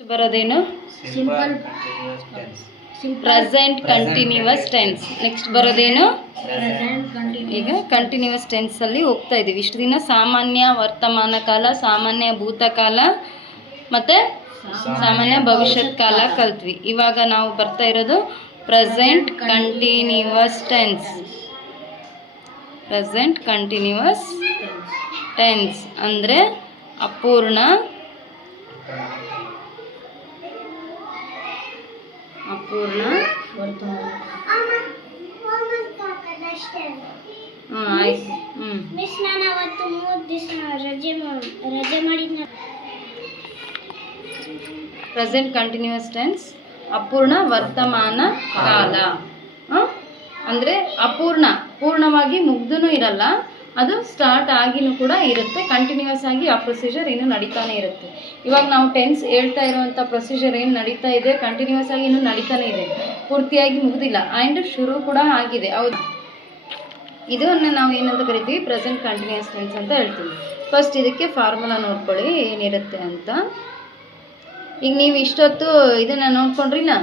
ಬರೋದೇನು simple present continuous tense. Next ಬರೋದೇನು present ಈಗ continuous tense ಅಲ್ಲಿ ಹೋಗ್ತಾ ಇದೀವಿ. ಇಷ್ಟು ದಿನ ಸಾಮಾನ್ಯ ವರ್ತಮಾನ ಕಾಲ, ಸಾಮಾನ್ಯ ಭೂತಕಾಲ ಮತ್ತೆ ಸಾಮಾನ್ಯ ಭವಿಷ್ಯತ್ ಕಾಲ ಕಲ್ತ್ವಿ. ಇವಾಗ ನಾವು ಬರ್ತಾ ಇರೋದು present continuous tense. Present continuous tense ಅಂದರೆ ಅಪೂರ್ಣ ಆಯ್ತು. ಪ್ರೆಸೆಂಟ್ ಕಂಟಿನ್ಯೂಸ್ ಟೆನ್ಸ್ ಅಪೂರ್ಣ ವರ್ತಮಾನ ಕಾಲ ಅಂದರೆ ಪೂರ್ಣವಾಗಿ ಮುಗ್ದೂ ಇರಲ್ಲ, ಅದು ಸ್ಟಾರ್ಟ್ ಆಗಿನೂ ಕೂಡ ಇರುತ್ತೆ. ಕಂಟಿನ್ಯೂಸ್ ಆಗಿ ಆ ಪ್ರೊಸೀಜರ್ ಇನ್ನೂ ನಡೀತಾನೆ ಇರುತ್ತೆ. ಇವಾಗ ನಾವು ಟೆನ್ಸ್ ಹೇಳ್ತಾ ಇರುವಂಥ ಪ್ರೊಸೀಜರ್ ಏನು ನಡೀತಾ ಇದೆ, ಕಂಟಿನ್ಯೂಸ್ ಆಗಿ ಇನ್ನೂ ನಡೀತಾನೆ ಇದೆ, ಪೂರ್ತಿಯಾಗಿ ಮುಗ್ದಿಲ್ಲ ಆ್ಯಂಡ್ ಶುರು ಕೂಡ ಆಗಿದೆ. ಹೌದು, ಇದನ್ನು ನಾವು ಏನಂತ ಕರಿತೀವಿ, ಪ್ರೆಸೆಂಟ್ ಕಂಟಿನ್ಯೂಸ್ ಟೆನ್ಸ್ ಅಂತ ಹೇಳ್ತೀವಿ. ಫಸ್ಟ್ ಇದಕ್ಕೆ ಫಾರ್ಮುಲಾ ನೋಡ್ಕೊಳ್ಳಿ ಏನಿರುತ್ತೆ ಅಂತ. ಈಗ ನೀವು ಇಷ್ಟೊತ್ತು ಇದನ್ನು ನೋಡ್ಕೊಂಡ್ರಿನ,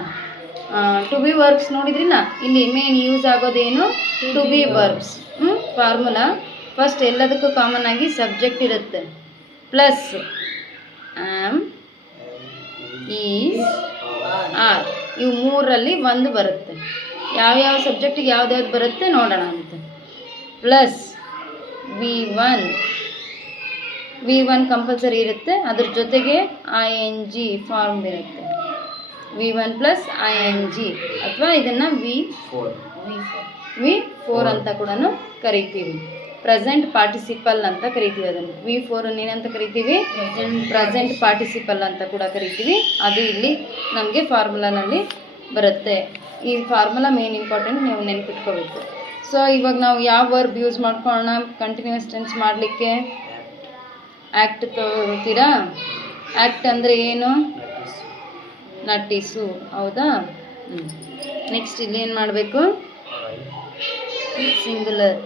ಟು ಬಿ ವರ್ಬ್ಸ್ ನೋಡಿದ್ರಿನ, ಇಲ್ಲಿ ಮೇನ್ ಯೂಸ್ ಆಗೋದೇನು to be verbs. Formula first ಎಲ್ಲದಕ್ಕೂ ಕಾಮನ್ ಆಗಿ ಸಬ್ಜೆಕ್ಟ್ ಇರುತ್ತೆ, ಪ್ಲಸ್ ಆಮ್, ಈಸ್, ಆರ್, ಇವು ಮೂರರಲ್ಲಿ ಒಂದು ಬರುತ್ತೆ. ಯಾವ್ಯಾವ ಸಬ್ಜೆಕ್ಟಿಗೆ ಯಾವ್ದ್ಯಾವ್ದು ಬರುತ್ತೆ ನೋಡೋಣ ಅಂತ. ಪ್ಲಸ್ ವಿ1 ಕಂಪಲ್ಸರಿ ಇರುತ್ತೆ, ಅದ್ರ ಜೊತೆಗೆ ING ಫಾರ್ಮ್ ಇರುತ್ತೆ. V1 ಪ್ಲಸ್ ING ಅಥವಾ ಇದನ್ನು V4 ಅಂತ ಕೂಡ ಕರಿತೀವಿ. ಪ್ರೆಸೆಂಟ್ ಪಾರ್ಟಿಸಿಪಲ್ ಅಂತ ಕರಿತೀವಿ. ಅದನ್ನು V4 ಏನಂತ ಕರಿತೀವಿ, ಪ್ರೆಸೆಂಟ್ ಪಾರ್ಟಿಸಿಪಲ್ ಅಂತ ಕೂಡ ಕರಿತೀವಿ. ಅದು ಇಲ್ಲಿ ನಮಗೆ ಫಾರ್ಮುಲಾನಲ್ಲಿ ಬರುತ್ತೆ. ಈ ಫಾರ್ಮುಲಾ ಮೇನ್ ಇಂಪಾರ್ಟೆಂಟ್, ನೀವು ನೆನ್ಪಿಟ್ಕೋಬೇಕು. ಸೊ ಇವಾಗ ನಾವು ಯಾವ ವರ್ಬ್ ಯೂಸ್ ಮಾಡ್ಕೊಳ್ಳೋಣ ಕಂಟಿನ್ಯೂಸ್ ಟೆನ್ಸ್ ಮಾಡಲಿಕ್ಕೆ? ಆ್ಯಕ್ಟ್ ತಗೋತೀರಾ? ಆ್ಯಕ್ಟ್ ಅಂದರೆ ಏನು? ನಟಿಸು. ಹೌದಾ? ನೆಕ್ಸ್ಟ್ ಇಲ್ಲಿ ಏನು ಮಾಡಬೇಕು? ಸಿಂಗುಲರ್.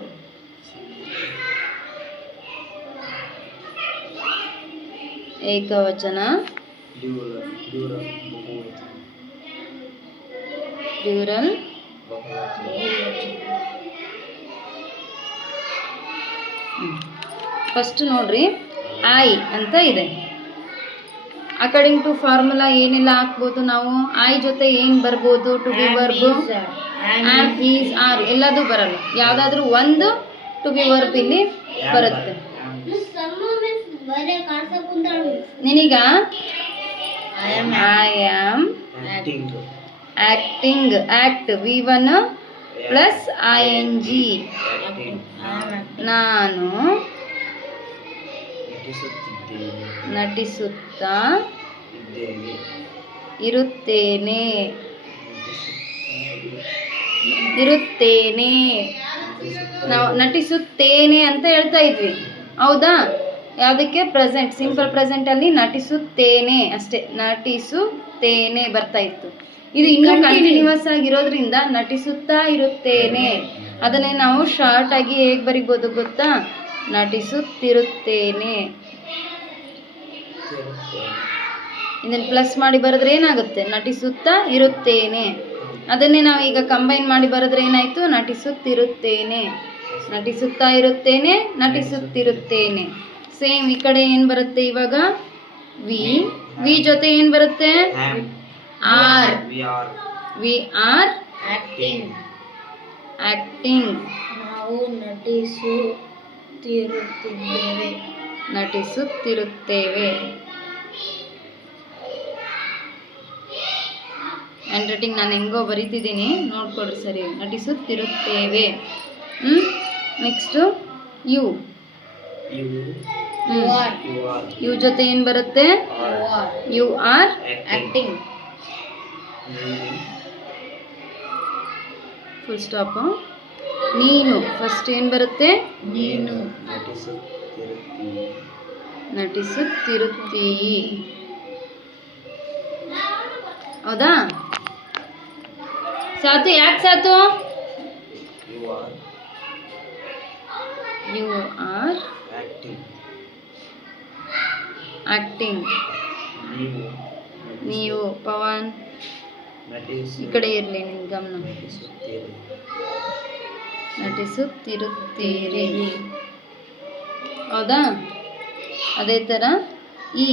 ಏಕವಚನ. ಡ್ಯೂರಲ್. ಫಸ್ಟ್ ನೋಡ್ರಿ, ಐ ಅಂತ ಇದೆ. ಅಕಾರ್ಡಿಂಗ್ ಟು ಫಾರ್ಮುಲಾ ಏನೆಲ್ಲ ಹಾಕ್ಬೋದು ನಾವು? ಐ ಜೊತೆ ಏನು ಬರ್ಬೋದು? To be verb, am, is, are ಎಲ್ಲದೂ ಬರಲ್ಲ. ಯಾವುದಾದ್ರೂ ಒಂದು ಟು ಬಿ ವರ್ಬ್ ಇಲ್ಲಿ ಬರುತ್ತೆ. ನಿನಗ I am acting, act V1 plus ING, ನಾನು ನಟಿಸುತ್ತಾ ಇರುತ್ತೇನೆ. ನಾವು ನಟಿಸುತ್ತೇನೆ ಅಂತ ಹೇಳ್ತಾ ಇದ್ವಿ, ಹೌದಾ? ಯಾವುದಕ್ಕೆ? ಪ್ರೆಸೆಂಟ್, ಸಿಂಪಲ್ ಪ್ರೆಸೆಂಟಲ್ಲಿ ನಟಿಸುತ್ತೇನೆ ಅಷ್ಟೇ, ನಟಿಸುತ್ತೇನೆ ಬರ್ತಾ ಇತ್ತು. ಇದು ಇನ್ನೂ ಕಂಟಿನ್ಯೂಸ್ ಆಗಿರೋದ್ರಿಂದ ನಟಿಸುತ್ತಾ ಇರುತ್ತೇನೆ. ಅದನ್ನೇ ನಾವು ಶಾರ್ಟ್ ಆಗಿ ಹೇಗೆ ಬರಿಬೋದು ಗೊತ್ತಾ? ನಟಿಸುತ್ತಿರುತ್ತೇನೆ. ಇದನ್ನು ಪ್ಲಸ್ ಮಾಡಿ ಬರೆದ್ರೆ ಏನಾಗುತ್ತೆ? ನಟಿಸುತ್ತಾ ಇರುತ್ತೇನೆ. ಅದನ್ನೇ ನಾವು ಈಗ ಕಂಬೈನ್ ಮಾಡಿ ಬರೆದ್ರೆ ಏನಾಯಿತು? ನಟಿಸುತ್ತಿರುತ್ತೇನೆ, ನಟಿಸುತ್ತಾ ಇರುತ್ತೇನೆ, ನಟಿಸುತ್ತಿರುತ್ತೇನೆ. ಸೇಮ್ ಈ ಕಡೆ ಏನು ಬರುತ್ತೆ ಇವಾಗ? ವಿ ಜೊತೆ ಏನು ಬರುತ್ತೆ? ಆರ್. We are acting. ನಾವು ನಟಿಸುತ್ತಿರುತ್ತೇವೆ. ಹ್ಯಾಂಡ್ ರೈಟಿಂಗ್ ನಾನು ಹೆಂಗೋ ಬರೀತಿದ್ದೀನಿ, ನೋಡ್ಕೊಡ್ರಿ ಸರಿ. ನಟಿಸುತ್ತಿರುತ್ತೇವೆ. Next you. ಯು ಜೊತೆ ಏನು ಬರುತ್ತೆ? You are acting. Full stop. ನೀನು ಫಸ್ಟ್ ಏನು ಬರುತ್ತೆ? ನೀನು ನಟಿಸುತ್ತಿರುತ್ತೀಯಿ. ಹೌದಾ? ಸಾತು, ಯಾಕೆ ಸಾತು? You are acting. ನೀವು ಪವನ್ ನಟಿಸು ಈ ಕಡೆ ಇರಲಿ ನಿನ್ನ ಗಮನ. ನಟಿಸುತ್ತೀರಿ ನಟಿಸುತ್ತಿರುತ್ತೀರಿ. ಹೌದಾ? ಅದೇ ಥರ ಈ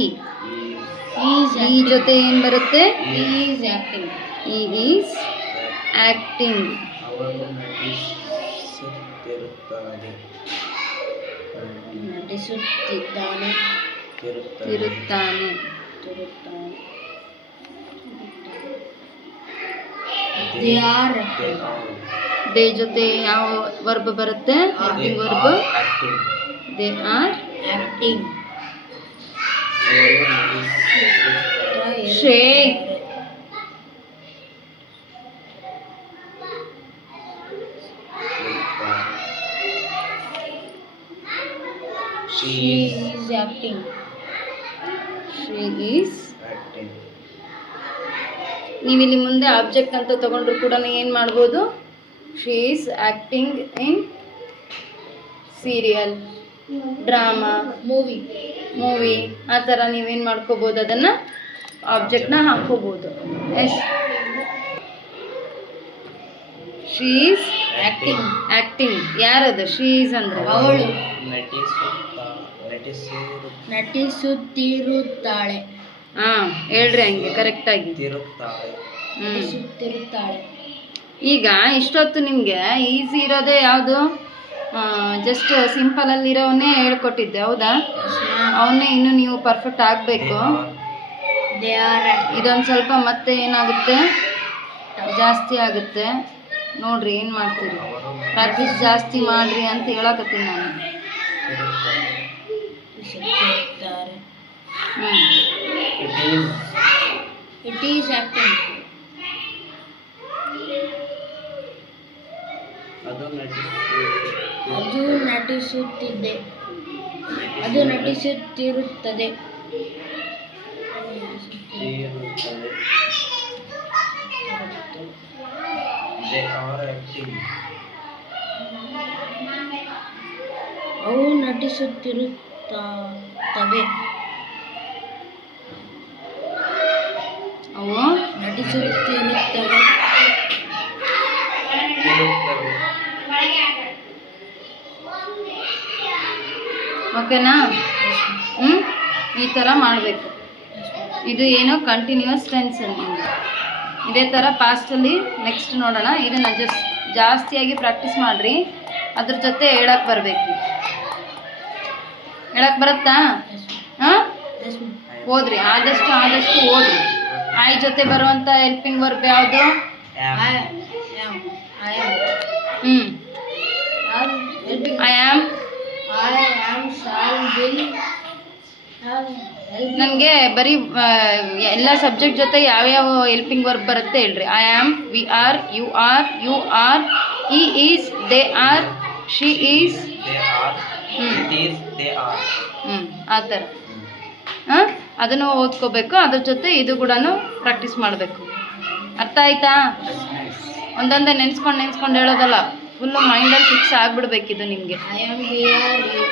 ಈ ಜೊತೆ ಏನು ಬರುತ್ತೆ? Is acting. He is acting. ಅವನು ನಟಿಸುತ್ತಿರುತ್ತಾನೆ ನಟಿಸುತ್ತಿದ್ದಾನೆ. ತಿರುತ್ತಾನೆ. ತಿರುತ್ತಾನೆ. They are ದೇ ಜೊತೆ ಯಾವ ವರ್ಬ್ ಬರುತ್ತೆ? Acting verb. Acting they are acting. ಅವರು ನಟಿಸುತ್ತಾರೆ she She She is is acting. She is. acting. ನೀವಿಲ್ಲಿ ಮುಂದೆ ಆಬ್ಜೆಕ್ಟ್ ಅಂತ ತಗೊಂಡ್ರು ಕೂಡ ಏನು ಮಾಡ್ಬೋದು? She is acting in serial, drama, Movie. Movie, ಆ ಥರ ನೀವೇನು ಮಾಡ್ಕೋಬೋದು? ಅದನ್ನು ಆಬ್ಜೆಕ್ಟ್ನ ಹಾಕೋಬೋದು. Yes. She is Acting. Acting. ಯಾರದು? ಶಿ ಈಸ್ ಅಂದರೆ ಅವಳು ನಟಿಸುತ್ತಿರುತ್ತಾಳೆ ನಟಿಸುತ್ತಿರುತ್ತಾಳೆ. ಹಾಂ ಹೇಳ್ರಿ ಹಂಗೆ ಕರೆಕ್ಟಾಗಿ. ನಟಿಸುತ್ತಿರುತ್ತಾಳೆ. ಈಗ ಇಷ್ಟೊತ್ತು ನಿಮಗೆ ಈಸಿ ಇರೋದೇ ಯಾವುದು? ಜಸ್ಟ್ ಸಿಂಪಲಲ್ಲಿರೋವನ್ನೇ ಹೇಳ್ಕೊಟ್ಟಿದ್ದೆ, ಹೌದಾ? ಅವನ್ನೇ ಇನ್ನು ನೀವು ಪರ್ಫೆಕ್ಟ್ ಆಗಬೇಕು. They are acting. ಇದೊಂದು ಸ್ವಲ್ಪ ಮತ್ತೆ ಏನಾಗುತ್ತೆ? ಜಾಸ್ತಿ ಆಗುತ್ತೆ. ನೋಡ್ರಿ ಏನು ಮಾಡ್ತೀರಿ? ಪ್ರಾಕ್ಟೀಸ್ ಜಾಸ್ತಿ ಮಾಡ್ರಿ ಅಂತ ಹೇಳಕತ್ತೀನಿ ನಾನು. ನಟಿಸುತ್ತಿರುತ್ತಾರೆ. ಹ್ಞೂ It is acting. ಅದು ನಟಿಸುತ್ತಿದೆ. ಅದು ನಟಿಸುತ್ತಿರುತ್ತದೆ. ನಟಿಸುತ್ತಿರುತ್ತದೆ. They are acting. ಅವು ನಟಿಸುತ್ತಿರುತ್ತವೆ. ಅವು ನಟಿಸುತ್ತಿರುತ್ತವೆ. ತಿರುತ್ತವೆ. ಓಕೆನಾ? ಈ ಥರ ಮಾಡಬೇಕು. ಇದು ಏನೋ ಕಂಟಿನ್ಯೂಸ್ ಟೆನ್ಸ್ ನಿಮಗೆ. ಇದೇ ಥರ ಪಾಸ್ಟಲ್ಲಿ ನೆಕ್ಸ್ಟ್ ನೋಡೋಣ. ಇದನ್ನು ಜಾಸ್ತಿಯಾಗಿ ಪ್ರಾಕ್ಟೀಸ್ ಮಾಡಿರಿ. ಅದ್ರ ಜೊತೆ ಹೇಳಕ್ಕೆ ಬರಬೇಕು. ಹೇಳಕ್ಕೆ ಬರುತ್ತಾ? ಹಾಂ, ಓದ್ರಿ. ಆದಷ್ಟು ಓದ್ರಿ. ಐ ಜೊತೆ ಬರುವಂಥ ಹೆಲ್ಪಿಂಗ್ ವರ್ಬ್ ಯಾವುದು? ಹ್ಞೂ ಐ ಆಮ್. ನನಗೆ ಬರೀ ಎಲ್ಲ ಸಬ್ಜೆಕ್ಟ್ ಜೊತೆ ಯಾವ್ಯಾವ ಹೆಲ್ಪಿಂಗ್ ವರ್ಬ್ ಬರುತ್ತೆ ಹೇಳ್ರಿ. I am, we are, you are, he is, they are, she is. It is, they are. ಆ ಥರ ಅದನ್ನು ಓದ್ಕೋಬೇಕು. ಅದ್ರ ಜೊತೆ ಇದು ಕೂಡ ಪ್ರಾಕ್ಟೀಸ್ ಮಾಡಬೇಕು. ಅರ್ಥ ಆಯ್ತಾ? ಒಂದೊಂದೇ ನೆನೆಸ್ಕೊಂಡು ಹೇಳೋದಲ್ಲ, ಫುಲ್ಲು ಮೈಂಡಲ್ಲಿ ಫಿಕ್ಸ್ ಆಗಿಬಿಡ್ಬೇಕಿದು ನಿಮಗೆ. I am, we are, you.